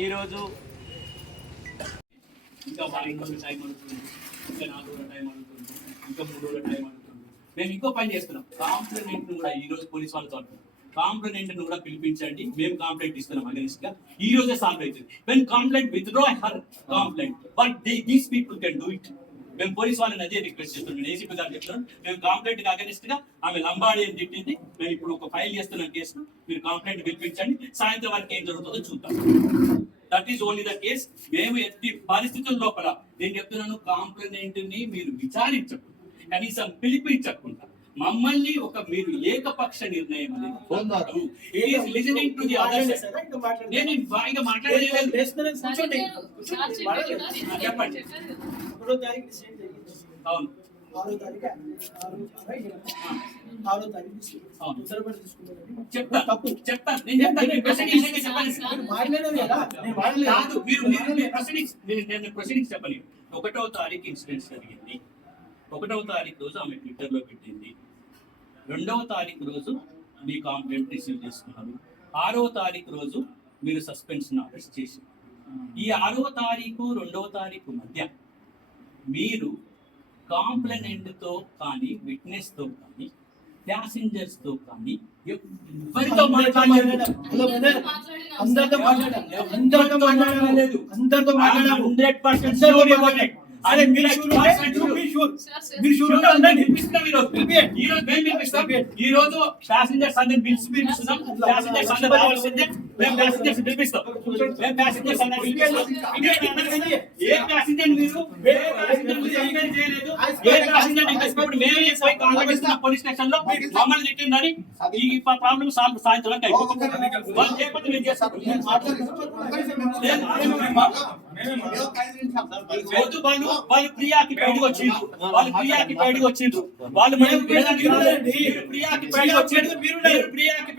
ఈరోజు ఇంకా మా ఇంకో టైం అడుగుతుంది ఇంకా నాలుగు రోజుల టైం అడుగుతుంది ఇంకా మూడు రోజుల టైం అడుగుతుంది మేము ఇంకో పని చేస్తున్నాం. కాంప్లైంట్ కూడా ఈ రోజు పోలీస్ వాళ్ళతో అంటున్నాం కాంప్లైంట్ కూడా పిలిపించండి. మేము కాంప్లైంట్ ఇస్తున్నాం అగెన్స్ట్గా. ఈ రోజే సాల్వ్ అవుతుంది when complaint withdraw her complaint but these people can do it మేము పోలీస్ వాళ్ళని అదే రిక్వెస్ట్ చేస్తున్నాం. ఏసీపీ గారు చెప్తున్నాం. మేము కంప్లైంట్ అగనిస్ట్గా ఆమె లంబాడి అని చెప్పింది మేము ఇప్పుడు ఒక ఫైల్ చేస్తున్నాం కేసు. మీరు కంప్లైంట్ పిలిపించండి. సాయంత్రం వరకు ఏం జరుగుతుందో చూద్దాం. That is only the case మేము ఎట్టి పరిస్థితుల లోపల నేను చెప్తున్నాను కాంప్లైంట్ని మీరు విచారించకుండా కనీసం పిలిపించకుండా. మమ్మల్ని ఒక మీరు ఏకపక్ష నిర్ణయం side. నేను ఇంకా మాట్లాడలేదు. కూర్చోండి చెప్పండి. ఒకటో అవును. చెప్తాను నేను చెప్తాను మీరు ప్రొసీడింగ్స్ చెప్పని ఒకటవ తారీఖు ఇన్సిడెంట్స్ జరిగింది. ఒకటవ తారీఖు రోజు ఆమె ట్విట్టర్లో పెట్టింది. రెండవ తారీఖు రోజు మీ కాంప్లైంట్ రిసీవ్ చేసుకున్నారు. ఆరవ తారీఖు రోజు మీరు సస్పెన్షన్ అరెస్ట్ చేశారు. ఈ ఆరవ తారీఖు రెండవ తారీఖు మధ్య మీరు కాంప్లైనెంట్తో కానీ విట్నెస్తో కానీ ప్యాసింజర్స్తో కానీ ఎవరితో మాట్లాడలేదు. అందరితో మాట్లాడాం అందరితో మాట్లాడలేదు. అందరితో మాట్లాడాము హండ్రెడ్ పర్సెంట్ అరే మీరు మీరు షూర్ మీరు షూర్ ఉంటే ఉండండి. ఈ రోజు మేము పిలిపిస్తాం ఈ రోజు ప్యాసింజర్స్ అందరిని పిలిచి పిలిపిస్తున్నాం. ప్యాసింజర్స్ అందరూ రావాల్సిందే మేము ప్యాసింజర్స్ పిలిపిస్తాం. మేము ప్యాసింజర్స్ అందరూ పిలిపిస్తాం. ఏ ప్యాసింజర్ మీరు? ఏ ప్యాసింజర్ చేయలేదు. ఏ ప్యాసింజర్ ఇప్పుడు మేమే పోయి కాంటాక్ట్ పోలీస్ స్టేషన్లో మమ్మల్ని తిట్టిందని ఈ ప్రాబ్లం సాల్వ్ సాయంత్రం అయిపోతుంది. వాళ్ళు చేయకపోతే మేము చేస్తాం. వద్దు వాళ్ళు వాళ్ళు ప్రియాకి బయటకు వచ్చిండ్రు. వాళ్ళు ప్రియాకి బయటకు వచ్చిండ్రు. వాళ్ళు మనం ప్రియాకి బయటకు వచ్చిండ్రు. మీరు ప్రియాకి?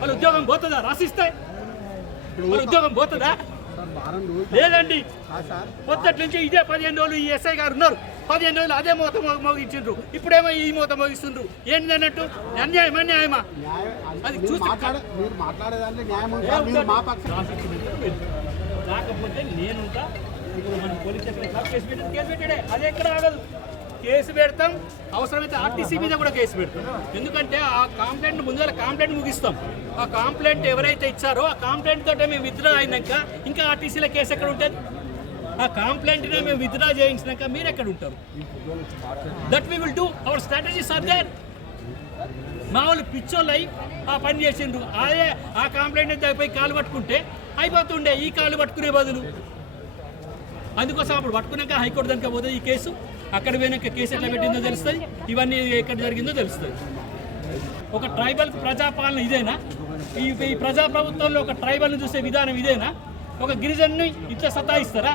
వాళ్ళు ఉద్యోగం పోతుందా? రాసిస్తే? వాళ్ళ ఉద్యోగం పోతుందా? లేదండి. పొద్దుటి నుంచి ఇదే పదిహేను రోజులు ఈ ఎస్ఐ గారు ఉన్నారు. పదిహేను రోజులు అదే మూత మో- మోగించిండ్రు. ఇప్పుడేమో ఈ మూత మోగిస్తుండ్రు. ఏంటి అన్నట్టు అన్యాయం అన్యాయమా అది చూసి కాకపోతే నేనుంటా. ఇప్పుడు మనం పోలీస్ స్టేషన్ కేసు పెట్టింది కేసు పెట్టాడే. అది ఎక్కడ ఆగదు. కేసు పెడతాం. అవసరమైతే ఆర్టీసీ మీద కూడా కేసు పెడతాం. ఎందుకంటే ఆ కాంప్లైంట్ ముందుగా కాంప్లైంట్ ముగిస్తాం. ఆ కాంప్లైంట్ ఎవరైతే ఇచ్చారో ఆ కాంప్లైంట్ తోటే మేము విత్డ్రా అయినాక ఇంకా ఆర్టీసీలో కేసు ఎక్కడ ఉంటుంది? ఆ కాంప్లైంట్నే మేము విత్డ్రా చేయించినాక మీరు ఎక్కడ ఉంటారు? That we will do our strategies are there మా వాళ్ళు పిచ్చోళ్ళు అయి ఆ పని చేసిండ్రు. అదే ఆ కాంప్లైంట్ పోయి కాలు పట్టుకుంటే అయిపోతుండే. ఈ కాలు పట్టుకునే బదులు. అందుకోసం అప్పుడు పట్టుకున్నాక హైకోర్టు దానికి పోతుంది ఈ కేసు. అక్కడ పోయినాక కేసు ఎట్లా పెట్టిందో తెలుస్తుంది. ఇవన్నీ ఎక్కడ జరిగిందో తెలుస్తుంది. ఒక ట్రైబల్ ప్రజాపాలన ఇదేనా? ఈ ఈ ప్రజాప్రభుత్వంలో ఒక ట్రైబల్ని చూసే విధానం ఇదేనా? ఒక గిరిజన్ని ఇట్లా సతాయిస్తారా?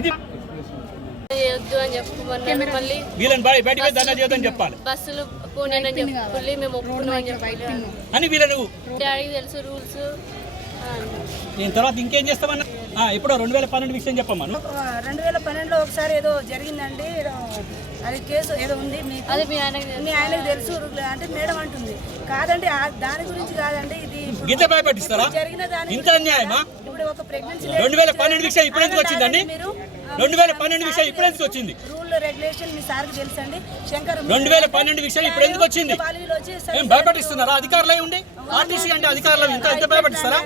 ఇది చేయొద్దు అని చెప్పమన్నారు మళ్ళీ వీళ్ళని బయ బయట పోయి దండా చేయొద్దని చెప్పాలి. బస్సులు పోనీనని చెప్పి మేము ఒప్పుకున్నాం అని వీళ్ళను డాడీకి తెలుసు రూల్స్. నేను తర్వాత ఇంకేం చేస్తామన్నా? ఎప్పుడో రెండు వేల పన్నెండు విషయం చెప్పమ్మా. రెండు వేల పన్నెండులో ఒకసారి ఏదో జరిగిందండి. అది కేసు ఏదో ఉంది. అదే మీ ఆయనకి తెలుసు. అంటే మేడం అంటుంది. కాదండి దాని గురించి కాదండి. ఇది గీత భయపెట్టిస్తారా జరిగిన దాని ఇంత అన్యాయమా? ఇప్పుడు ఒక ప్రెగ్నెన్సీ రెండు వేల పన్నెండు విషయం ఇప్పుడు ఎందుకు వచ్చిందండి? మీరు రెండు వేల పన్నెండు విషయం ఇప్పుడు ఎందుకు వచ్చింది? రూల్ రెగ్యులేషన్ మీ సార్కి తెలుసండి. శంకర్ రెండు వేల పన్నెండు విషయం ఇప్పుడు ఎందుకు వచ్చింది? ఏం భయపడిస్తున్నారా? అధికారులై ఉండి? ఆర్టీసీ అంటే అధికారులు ఇంత ఇంత భయపడిస్తారా?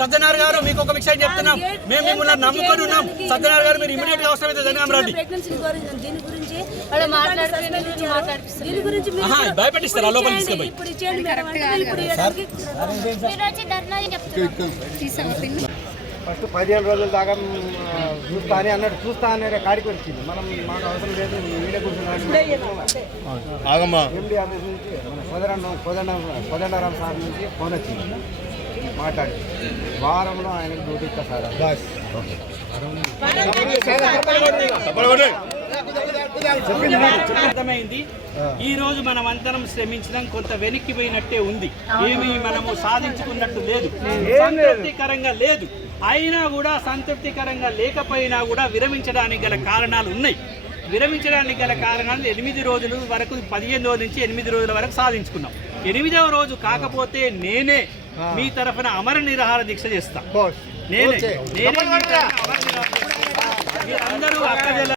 సత్యనారాయణ గారు మీకు ఒక విషయం చెప్తున్నాం. మేము మిమ్మల్ని నమ్ముకొని ఉన్నాం. సత్యనారాయణ గారు మీరు ఇమీడియట్గా ఇచ్చేయండి, తీసుకుపోయి? ఇప్పుడు ఫస్ట్ పదిహేను రోజుల దాకా చూస్తా అని అన్నాడు. చూస్తా అనే కాడికి వచ్చింది. మనం మాకు అవసరం లేదు కూర్చున్నాడు ఆగమ్మా. ఎండి ఆఫీస్ నుంచి మన కోదండ సార్ నుంచి ఫోన్ వచ్చింది. మాట్లాడి. వారంలో ఆయనకు డ్యూటీ ఇస్తా సార్. అర్థమైంది. ఈ రోజు మనం అందరం శ్రమించడం కొంత వెనక్కిపోయినట్టే ఉంది. ఏమీ మనము సాధించుకున్నట్టు లేదు. సంతృప్తికరంగా లేదు. అయినా కూడా సంతృప్తికరంగా లేకపోయినా కూడా విరమించడానికి గల కారణాలు ఉన్నాయి. విరమించడానికి గల కారణాలు ఎనిమిది రోజుల వరకు పదిహేను రోజుల నుంచి ఎనిమిది రోజుల వరకు సాధించుకున్నాం. ఎనిమిదవ రోజు కాకపోతే నేనే మీ తరఫున అమర నిరాహార దీక్ష చేస్తా. నేనే నేనే అందరూ అక్కజల